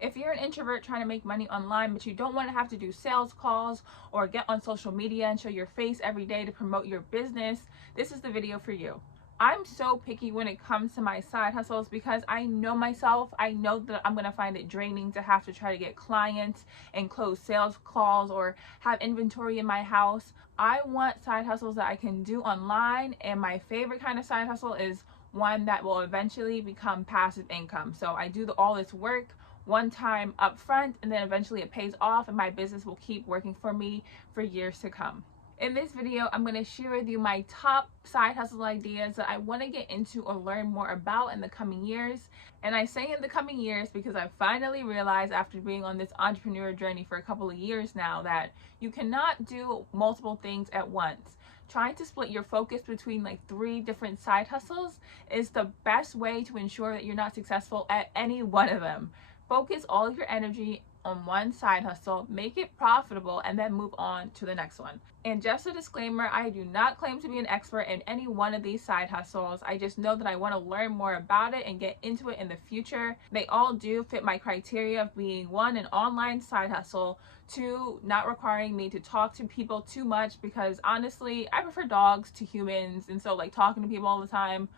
If you're an introvert trying to make money online, but you don't want to have to do sales calls or get on social media and show your face every day to promote your business, this is the video for you. I'm so picky when it comes to my side hustles because I know myself. I know that I'm going to find it draining to have to try to get clients and close sales calls or have inventory in my house. I want side hustles that I can do online, and my favorite kind of side hustle is one that will eventually become passive income. So I do all this work one time up front, and then eventually it pays off and my business will keep working for me for years to come. In this video, I'm going to share with you my top side hustle ideas that I want to get into or learn more about in the coming years. And I say in the coming years because I finally realized after being on this entrepreneur journey for a couple of years now that you cannot do multiple things at once. Trying to split your focus between like 3 different side hustles is the best way to ensure that you're not successful at any one of them. Focus all your energy on one side hustle, make it profitable, and then move on to the next one. And just a disclaimer, I do not claim to be an expert in any one of these side hustles. I just know that I want to learn more about it and get into it in the future. They all do fit my criteria of being 1, an online side hustle, 2, not requiring me to talk to people too much because honestly, I prefer dogs to humans, and so like talking to people all the time,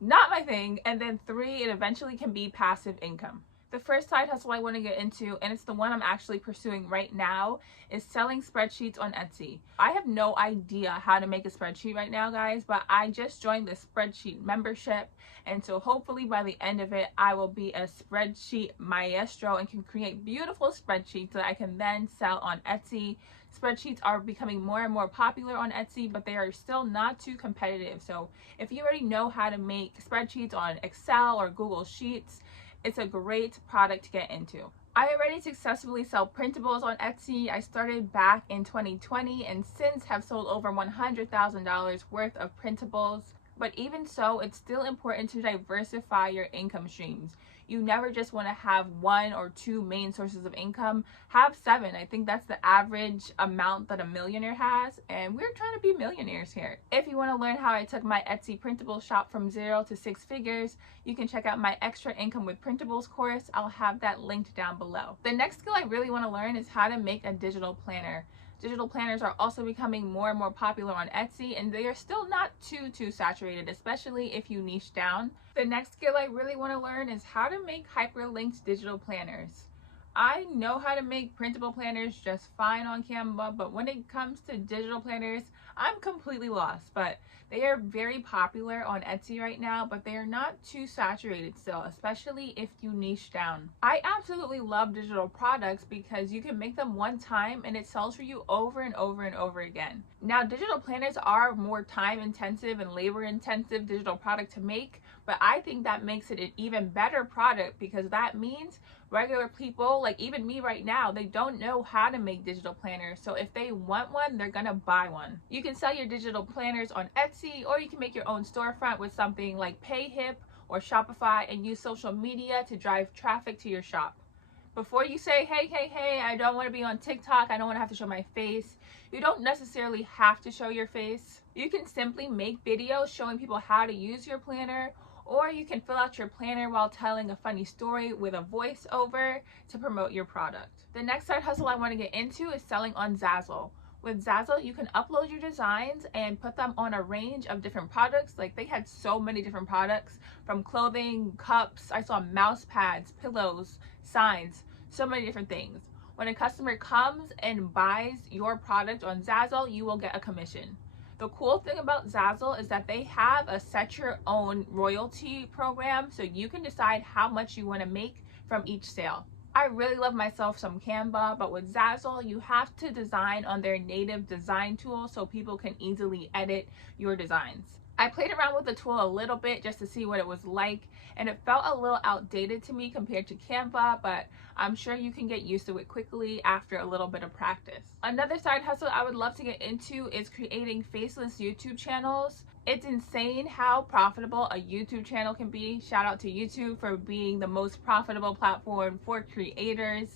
not my thing. And then 3, it eventually can be passive income. The first side hustle I want to get into, and it's the one I'm actually pursuing right now, is selling spreadsheets on Etsy. I have no idea how to make a spreadsheet right now, guys, but I just joined the spreadsheet membership, and so hopefully by the end of it, I will be a spreadsheet maestro and can create beautiful spreadsheets that I can then sell on Etsy. Spreadsheets are becoming more and more popular on Etsy, but they are still not too competitive. So if you already know how to make spreadsheets on Excel or Google Sheets, it's a great product to get into. I already successfully sell printables on Etsy. I started back in 2020 and since have sold over $100,000 worth of printables. But even so, it's still important to diversify your income streams. You never just want to have 1 or 2 main sources of income. Have 7. I think that's the average amount that a millionaire has, and we're trying to be millionaires here. If you want to learn how I took my Etsy printable shop from 0 to 6 figures, you can check out my Extra Income with Printables course. I'll have that linked down below. The next skill I really want to learn is how to make a digital planner. Digital planners are also becoming more and more popular on Etsy, and they are still not too saturated, especially if you niche down. The next skill I really want to learn is how to make hyperlinked digital planners. I know how to make printable planners just fine on Canva, but when it comes to digital planners, I'm completely lost. But they are very popular on Etsy right now, but they are not too saturated still, especially if you niche down. I absolutely love digital products because you can make them one time and it sells for you over and over and over again. Now, digital planners are more time intensive and labor intensive digital product to make, but I think that makes it an even better product because that means regular people, like even me right now, they don't know how to make digital planners. So if they want one, they're gonna buy one. You can sell your digital planners on Etsy, or you can make your own storefront with something like PayHip or Shopify and use social media to drive traffic to your shop. Before you say, hey, I don't want to be on TikTok, I don't want to have to show my face, you don't necessarily have to show your face. You can simply make videos showing people how to use your planner, or you can fill out your planner while telling a funny story with a voiceover to promote your product. The next side hustle I want to get into is selling on Zazzle. With Zazzle, you can upload your designs and put them on a range of different products. Like they had so many different products, from clothing, cups, I saw mouse pads, pillows, signs, so many different things. When a customer comes and buys your product on Zazzle, you will get a commission. The cool thing about Zazzle is that they have a set your own royalty program, so you can decide how much you want to make from each sale. I really love myself some Canva, but with Zazzle, you have to design on their native design tool so people can easily edit your designs. I played around with the tool a little bit just to see what it was like, and it felt a little outdated to me compared to Canva, but I'm sure you can get used to it quickly after a little bit of practice. Another side hustle I would love to get into is creating faceless YouTube channels. It's insane how profitable a YouTube channel can be. Shout out to YouTube for being the most profitable platform for creators.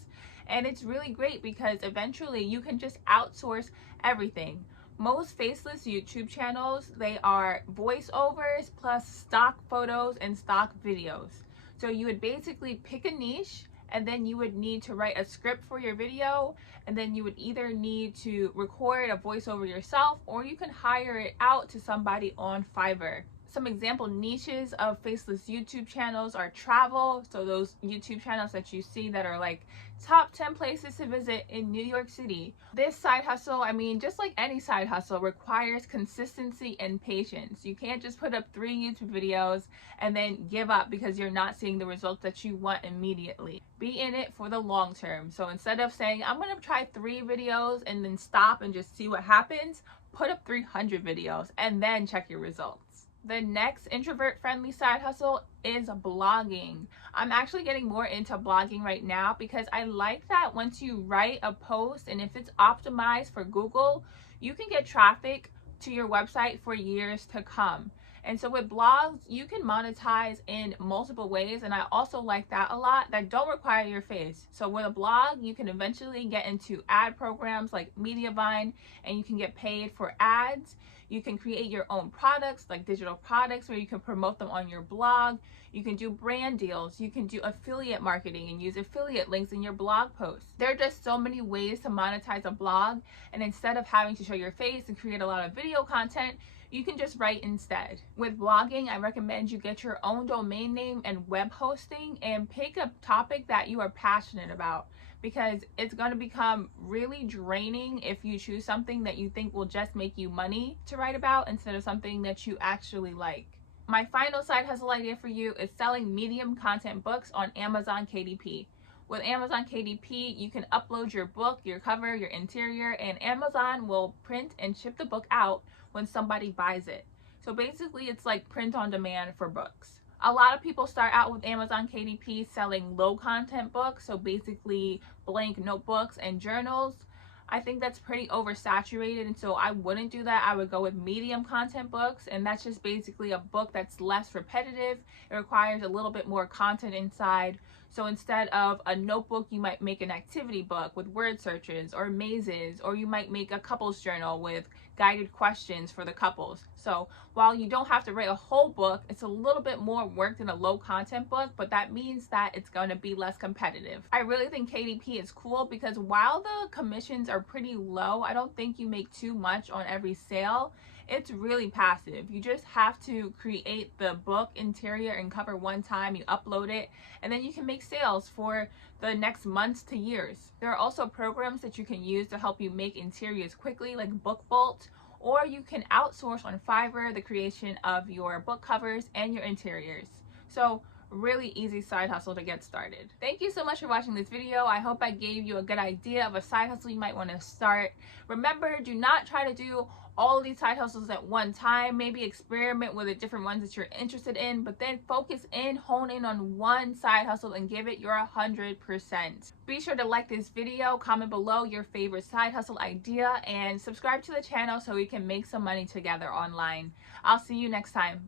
And it's really great because eventually you can just outsource everything. Most faceless YouTube channels, they are voiceovers plus stock photos and stock videos. So you would basically pick a niche and then you would need to write a script for your video, and then you would either need to record a voiceover yourself, or you can hire it out to somebody on Fiverr. Some example niches of Faceless YouTube channels are travel, so those YouTube channels that you see that are like top 10 places to visit in New York City. This side hustle, I mean, just like any side hustle, requires consistency and patience. You can't just put up 3 YouTube videos and then give up because you're not seeing the results that you want immediately. Be in it for the long term. So instead of saying, I'm gonna try 3 videos and then stop and just see what happens, put up 300 videos and then check your results. The next introvert friendly side hustle is blogging. I'm actually getting more into blogging right now because I like that once you write a post and if it's optimized for Google, you can get traffic to your website for years to come. And so with blogs, you can monetize in multiple ways, and I also like that a lot, that don't require your face. So with a blog, you can eventually get into ad programs like Mediavine, and you can get paid for ads. You can create your own products, like digital products, where you can promote them on your blog. You can do brand deals. You can do affiliate marketing and use affiliate links in your blog posts. There are just so many ways to monetize a blog, and instead of having to show your face and create a lot of video content, you can just write instead. With blogging, I recommend you get your own domain name and web hosting, and pick a topic that you are passionate about, because it's going to become really draining if you choose something that you think will just make you money to write about instead of something that you actually like. My final side hustle idea for you is selling medium content books on Amazon KDP. With Amazon KDP, you can upload your book, your cover, your interior, and Amazon will print and ship the book out when somebody buys it. So basically, it's like print on demand for books. A lot of people start out with Amazon KDP selling low content books, so basically blank notebooks and journals. I think that's pretty oversaturated, and so I wouldn't do that. I would go with medium content books, and that's just basically a book that's less repetitive. It requires a little bit more content inside. So instead of a notebook, you might make an activity book with word searches or mazes, or you might make a couples journal with guided questions for the couples. So while you don't have to write a whole book, it's a little bit more work than a low content book, but that means that it's going to be less competitive. I really think KDP is cool because while the commissions are pretty low, I don't think you make too much on every sale. It's really passive. You just have to create the book, interior, and cover one time. You upload it, and then you can make sales for the next months to years. There are also programs that you can use to help you make interiors quickly, like BookBolt, or you can outsource on Fiverr the creation of your book covers and your interiors. So really easy side hustle to get started. Thank you so much for watching this video. I hope I gave you a good idea of a side hustle you might want to start. Remember, do not try to do all of these side hustles at one time. Maybe experiment with the different ones that you're interested in, but then focus in, hone in on one side hustle and give it your 100%. Be sure to like this video, comment below your favorite side hustle idea, and subscribe to the channel so we can make some money together online. I'll see you next time.